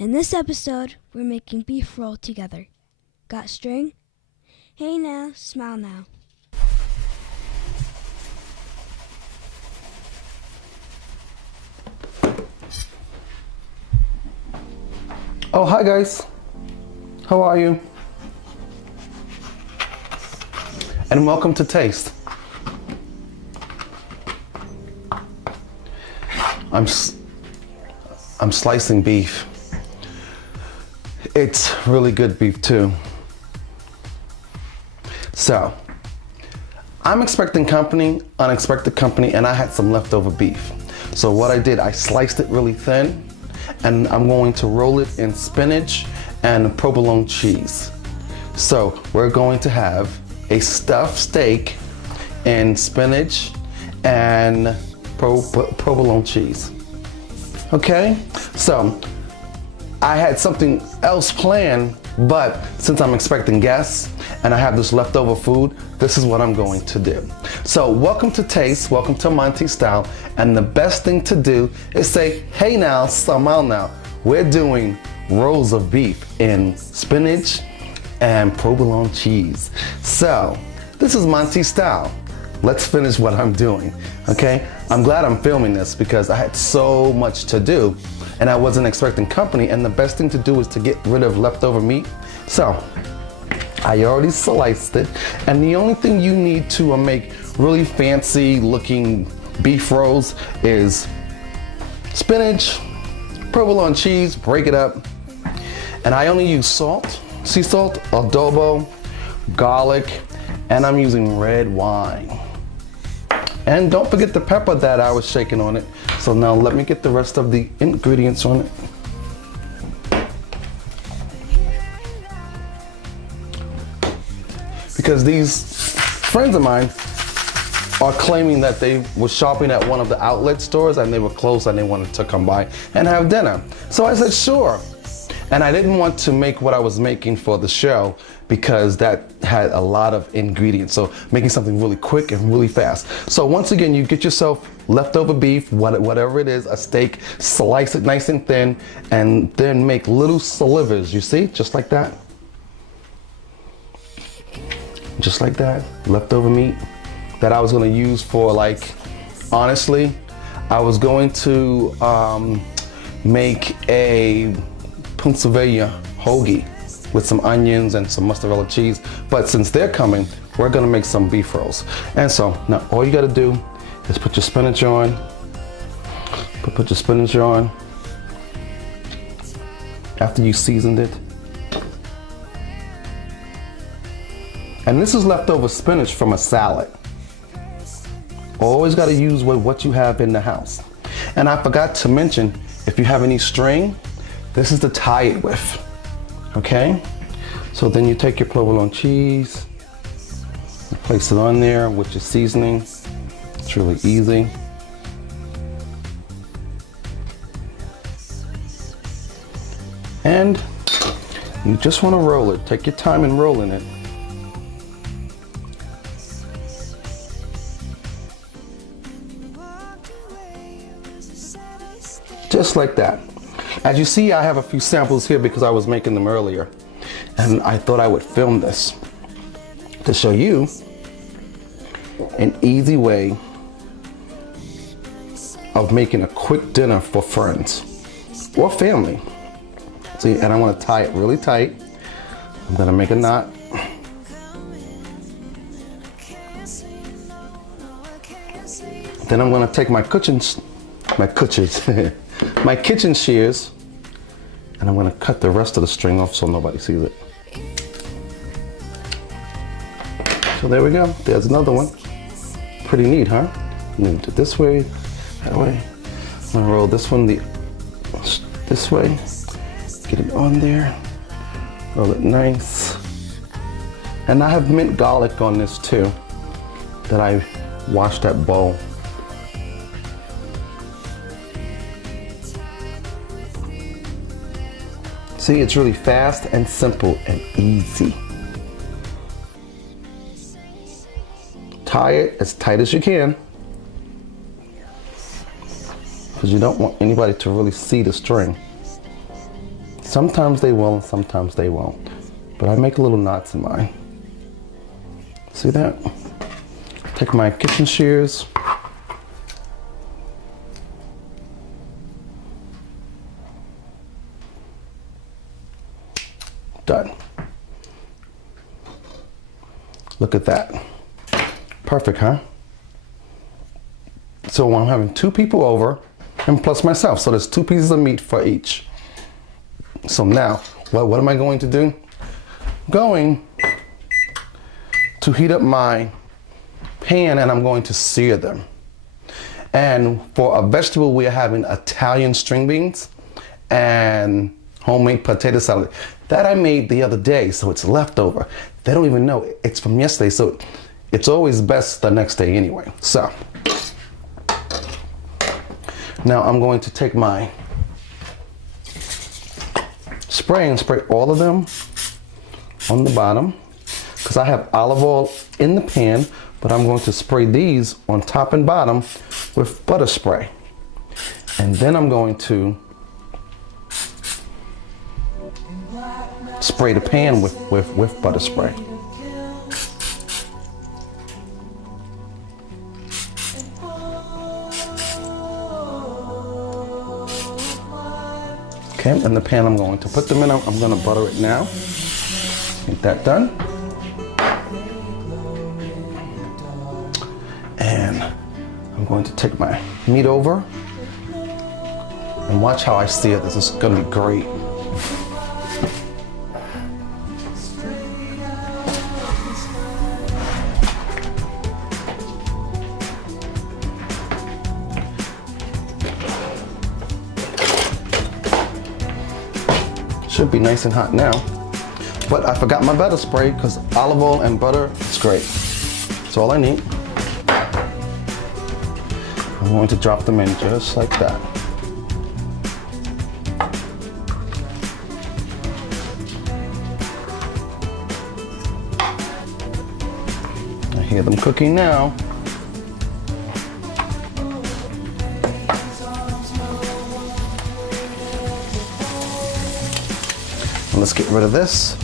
In this episode, we're making beef roll together. Got string? Hey now, smile now. Oh, hi guys. How are you? And welcome to Taste. I'm slicing beef. It's really good beef too. So, I'm expecting company, unexpected company, and I had some leftover beef. So what I did, I sliced it really thin, and I'm going to roll it in spinach and provolone cheese. So we're going to have a stuffed steak in spinach and provolone cheese. Okay, so I had something else planned, but since I'm expecting guests and I have this leftover food, this is what I'm going to do. So welcome to Taste, welcome to MonteysStyle, and the best thing to do is say, hey now, smile now. We're doing rolls of beef in spinach and provolone cheese. So this is MonteysStyle. Let's finish what I'm doing, okay? I'm glad I'm filming this because I had so much to do and I wasn't expecting company, and the best thing to do is to get rid of leftover meat. So I already sliced it, and the only thing you need to make really fancy looking beef rolls is spinach, provolone cheese, break it up, and I only use salt, sea salt, adobo, garlic, and I'm using red wine. And don't forget the pepper that I was shaking on it. So now let me get the rest of the ingredients on it. Because these friends of mine are claiming that they were shopping at one of the outlet stores and they were closed and they wanted to come by and have dinner. So I said, sure. And I didn't want to make what I was making for the show because that had a lot of ingredients. So making something really quick and really fast. So once again, you get yourself leftover beef, whatever it is, a steak, slice it nice and thin, and then make little slivers, you see, just like that. Just like that, leftover meat that I was gonna use for, like, honestly, I was going to make a Pennsylvania hoagie with some onions and some mozzarella cheese, but since they're coming, we're gonna make some beef rolls. And so now all you gotta do is put your spinach on, put your spinach on after you seasoned it. And this is leftover spinach from a salad. Always gotta use what you have in the house. And I forgot to mention, if you have any string, this is to tie it with, okay? So then you take your provolone cheese, you place it on there with your seasoning. It's really easy. And you just wanna roll it. Take your time in rolling it. Just like that. As you see, I have a few samples here because I was making them earlier. And I thought I would film this to show you an easy way of making a quick dinner for friends or family. See, and I want to tie it really tight. I'm gonna make a knot. Then I'm gonna take my kitchen shears, and I'm gonna cut the rest of the string off so nobody sees it. So there we go, there's another one. Pretty neat, huh? I'm gonna do it this way, that way. I'm gonna roll this one this way, get it on there, roll it nice. And I have mint garlic on this too, that I washed that bowl. See, it's really fast and simple and easy. Tie it as tight as you can, because you don't want anybody to really see the string. Sometimes they will and sometimes they won't. But I make little knots in mine. See that? Take my kitchen shears. Done. Look at that. Perfect, huh? So I'm having 2 people over and plus myself. So there's 2 pieces of meat for each. So now, what am I going to do? Going to heat up my pan and I'm going to sear them. And for a vegetable, we are having Italian string beans and homemade potato salad. That I made the other day, so it's leftover. They don't even know it's from yesterday, so it's always best the next day anyway. So now I'm going to take my spray and spray all of them on the bottom because I have olive oil in the pan, but I'm going to spray these on top and bottom with butter spray. And then I'm going to spray the pan with butter spray. Okay, in the pan I'm going to put them in. I'm going to butter it now. Get that done. And I'm going to take my meat over and watch how I sear this. It's going to be great. Should be nice and hot now. But I forgot my butter spray because olive oil and butter is great. That's all I need. I'm going to drop them in just like that. I hear them cooking now. Let's get rid of this.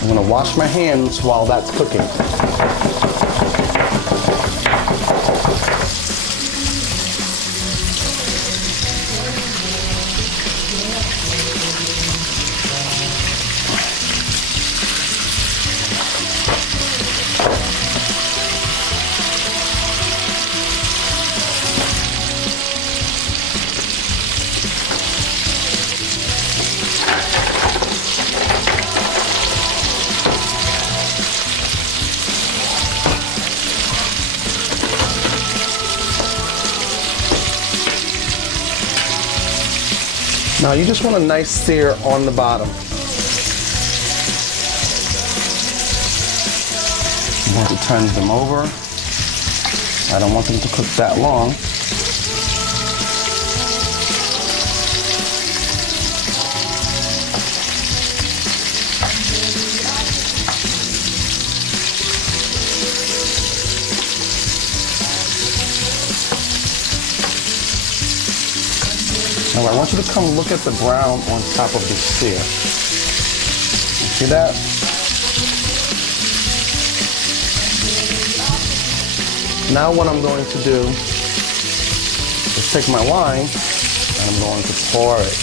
I'm gonna wash my hands while that's cooking. Now you just want a nice sear on the bottom. I'm going to turn them over. I don't want them to cook that long. Now I want you to come look at the brown on top of the sear. See that? Now what I'm going to do is take my wine and I'm going to pour it.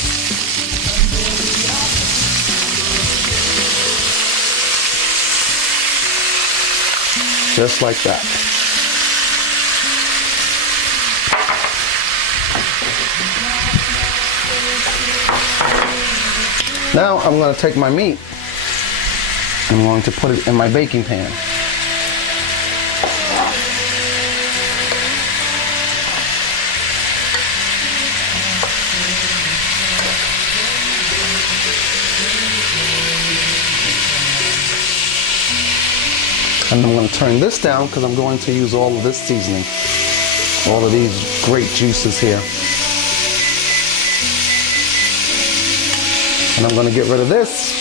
Just like that. Now I'm going to take my meat and I'm going to put it in my baking pan. And I'm going to turn this down because I'm going to use all of this seasoning, all of these great juices here. And I'm going to get rid of this,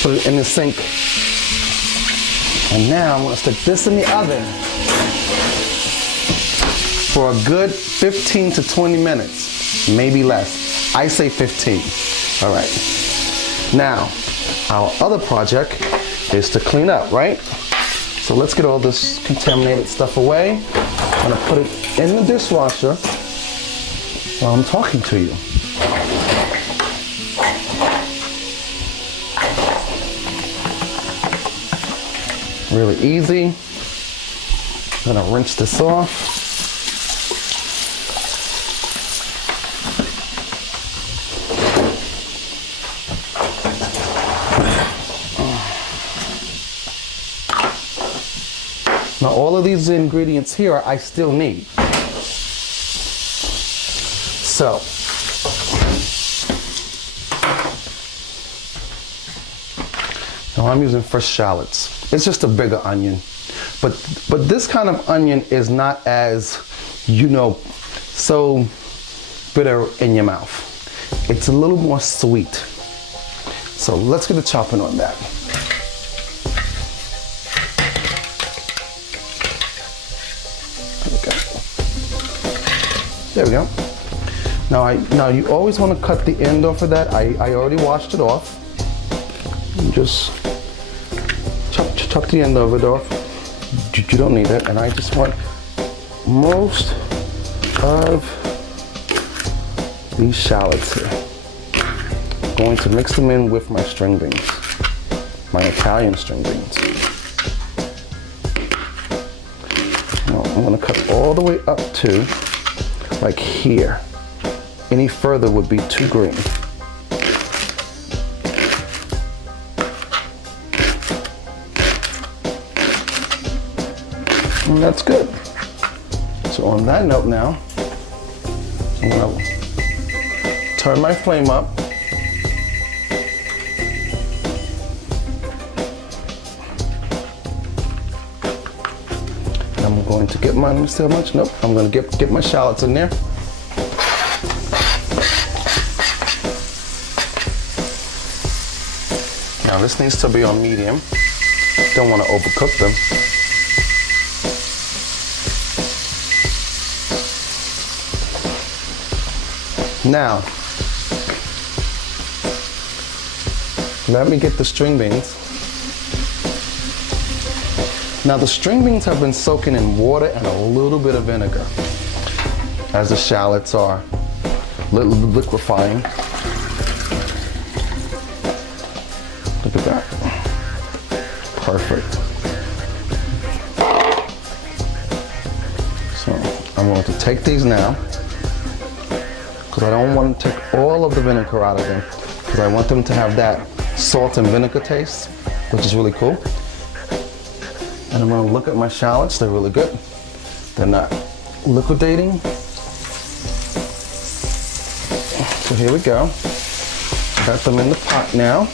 put it in the sink. And now I'm going to stick this in the oven for a good 15 to 20 minutes. maybe less. I say 15. All right. Now, our other project is to clean up, right? So let's get all this contaminated stuff away. I'm gonna put it in the dishwasher while I'm talking to you. Really easy. I'm gonna rinse this off. Now all of these ingredients here I still need. So, now I'm using fresh shallots. It's just a bigger onion. But this kind of onion is not as, you know, so bitter in your mouth. It's a little more sweet. So let's get the chopping on that. There we go. Now you always want to cut the end off of that. I already washed it off. Just chuck the end of it off. You don't need it. And I just want most of these shallots here. I'm going to mix them in with my string beans, my Italian string beans. Now I'm going to cut all the way up to like here. Any further would be too green. And that's good. So on that note now, I'm gonna turn my flame up. I'm going to get my, let me see how much, nope, I'm gonna get my shallots in there. Now this needs to be on medium. Don't want to overcook them. Now, let me get the string beans. Now the string beans have been soaking in water and a little bit of vinegar as the shallots are liquefying. Look at that. Perfect. So I'm going to take these now because I don't want to take all of the vinegar out of them because I want them to have that salt and vinegar taste, which is really cool. And I'm going to look at my shallots. They're really good. They're not liquidating. So here we go. Got them in the pot now.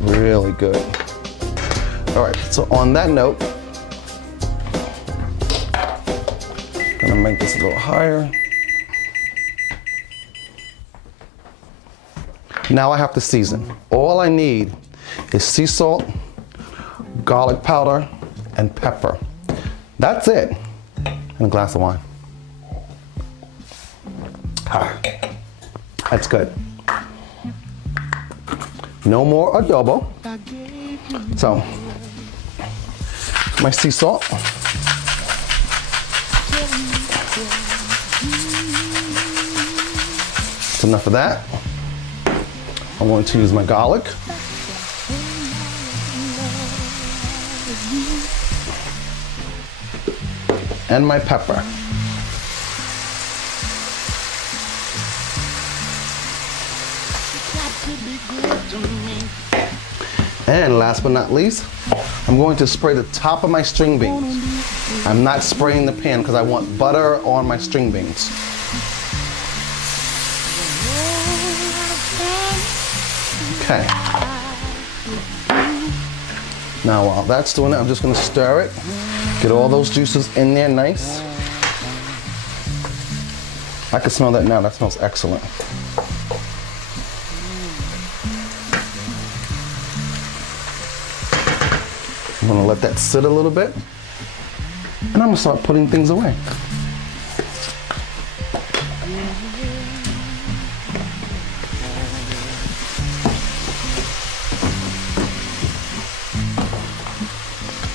Really good. All right, so on that note, gonna make this a little higher. Now I have to season. All I need is sea salt, garlic powder, and pepper. That's it. And a glass of wine. That's good. No more adobo. So, my sea salt. That's enough of that. I'm going to use my garlic. And my pepper. And last but not least, I'm going to spray the top of my string beans. I'm not spraying the pan because I want butter on my string beans. Okay. Now while that's doing it, I'm just going to stir it. Get all those juices in there nice. I can smell that now. That smells excellent. I'm gonna let that sit a little bit, and I'm gonna start putting things away.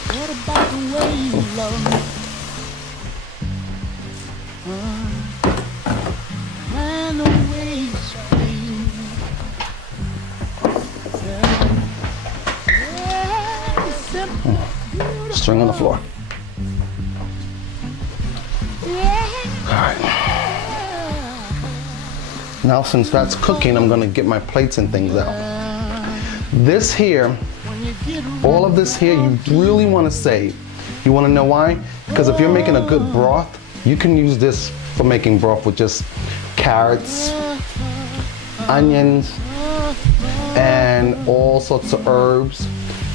What about the way you love me? And the way you speak. String on the floor. Alright. Now since that's cooking, I'm gonna get my plates and things out. This here, all of this here, you really wanna save. You wanna know why? Because if you're making a good broth, you can use this for making broth with just carrots, onions, and all sorts of herbs.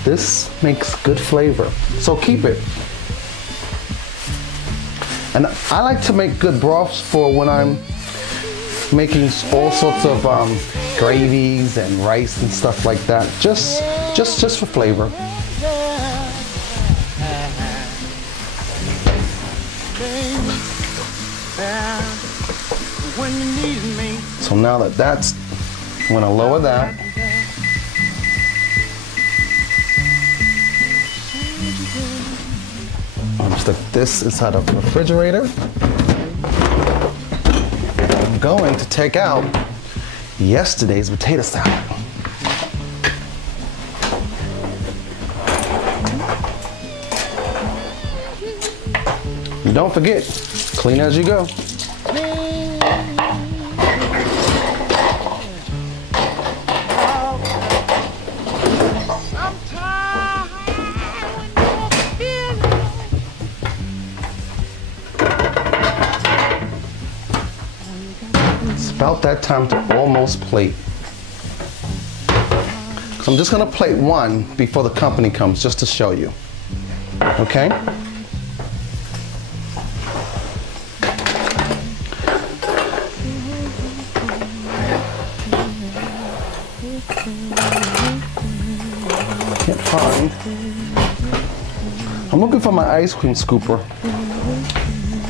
This makes good flavor, so keep it. And I like to make good broths for when I'm making all sorts of gravies and rice and stuff like that. Just for flavor. So now that that's, I'm gonna lower that. I'm gonna stick this inside of the refrigerator. I'm going to take out yesterday's potato salad. And don't forget, clean as you go. It's about that time to almost plate. So I'm just gonna plate one before the company comes, just to show you. Okay? Can't find. I'm looking for my ice cream scooper,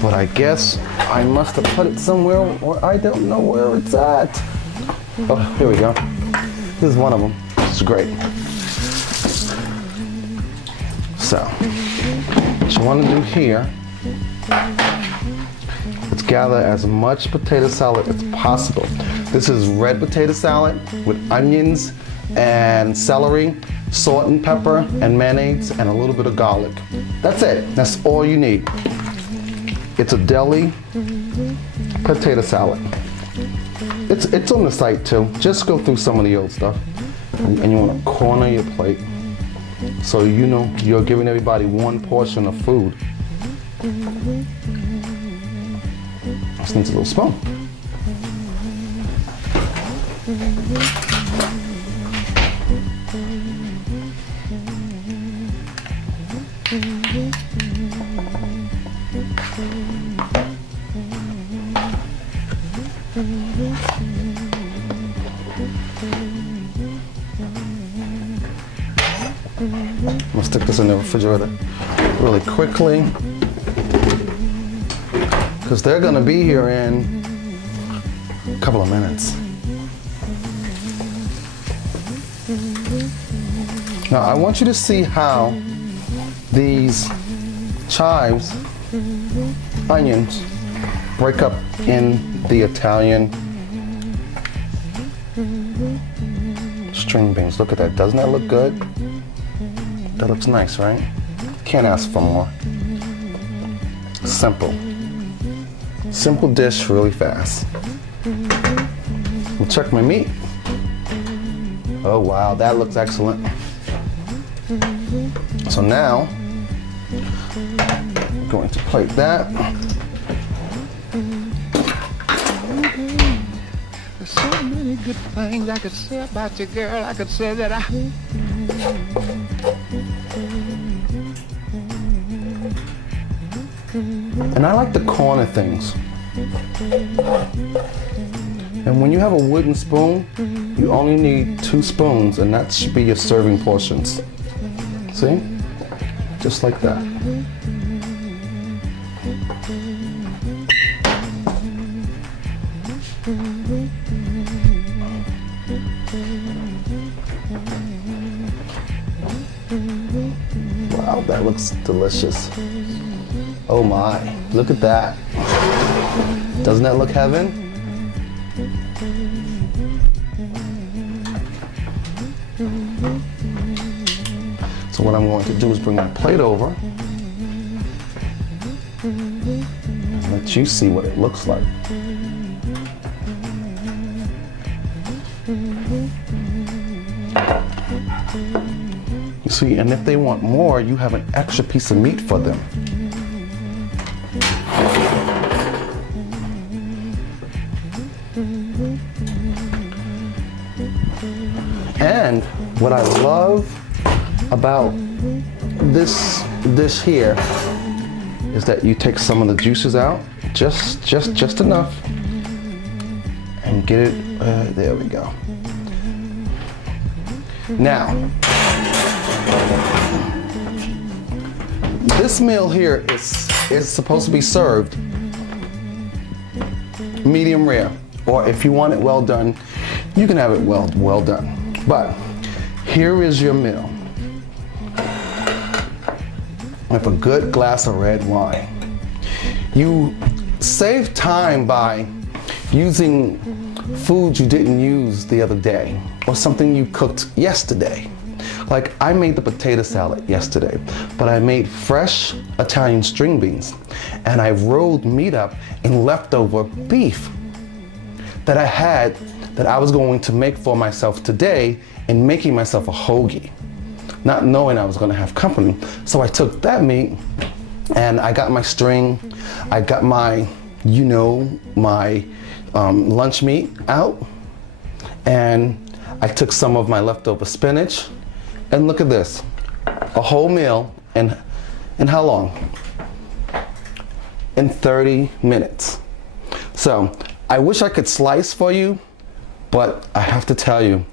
but I guess I must have put it somewhere where I don't know where it's at. Oh, here we go. This is one of them. This is great. So, what you want to do here is gather as much potato salad as possible. This is red potato salad with onions and celery, salt and pepper, and mayonnaise, and a little bit of garlic. That's it. That's all you need. It's a deli potato salad. It's on the site too. Just go through some of the old stuff. And you want to corner your plate so you know you're giving everybody one portion of food. This needs a little spoon. I'm gonna stick this in the refrigerator really quickly because they're gonna be here in a couple of minutes. Now I want you to see how these chives, onions, break up in the Italian string beans. Look at that, doesn't that look good? That looks nice, right? Can't ask for more. Simple. Simple dish, really fast. We'll check my meat. Oh wow, that looks excellent. So now, I'm going to plate that. There's so many good things I could say about you, girl. I could say that And I like to corner things. And when you have a wooden spoon, you only need 2 spoons, and that should be your serving portions. See? just like that. Wow, that looks delicious. Oh my, look at that. Doesn't that look heaven? So what I'm going to do is bring my plate over. Let you see what it looks like. You see, and if they want more, you have an extra piece of meat for them. And what I love about this dish here is that you take some of the juices out, just enough, and get it, there we go. Now, this meal here is supposed to be served medium rare, or if you want it well done, you can have it well done. But here is your meal with a good glass of red wine. You save time by using foods you didn't use the other day or something you cooked yesterday. Like I made the potato salad yesterday, but I made fresh Italian string beans and I rolled meat up in leftover beef that I had that I was going to make for myself today in making myself a hoagie, not knowing I was gonna have company. So I took that meat and I got my string, I got my, my lunch meat out, and I took some of my leftover spinach, and look at this, a whole meal in how long? In 30 minutes. So I wish I could slice for you, but I have to tell you,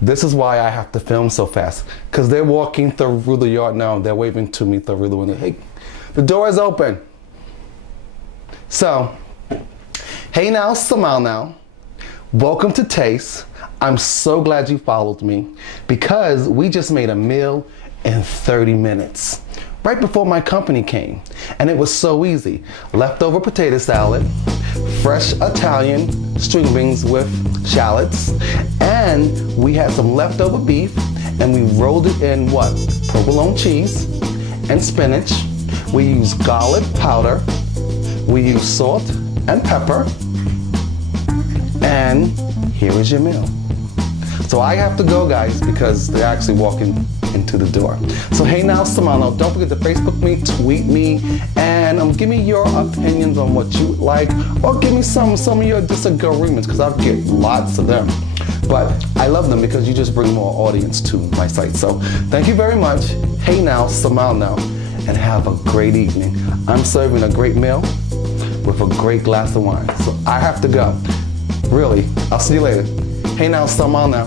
this is why I have to film so fast, because they're walking through the yard now. They're waving to me through the window. Hey, the door is open. So, hey now, smile now. Welcome to Taste. I'm so glad you followed me because we just made a meal in 30 minutes. Right before my company came. And it was so easy. Leftover potato salad, fresh Italian string beans with shallots, and we had some leftover beef, and we rolled it in what? Provolone cheese and spinach. We used garlic powder. We used salt and pepper. And here is your meal. So I have to go, guys, because they're actually walking into the door. So hey now, Samano, don't forget to Facebook me, tweet me, and give me your opinions on what you like, or give me some of your disagreements, because I get lots of them. But I love them because you just bring more audience to my site. So thank you very much. Hey now, Samano, and have a great evening. I'm serving a great meal with a great glass of wine. So I have to go. Really, I'll see you later. Hey now, Samano.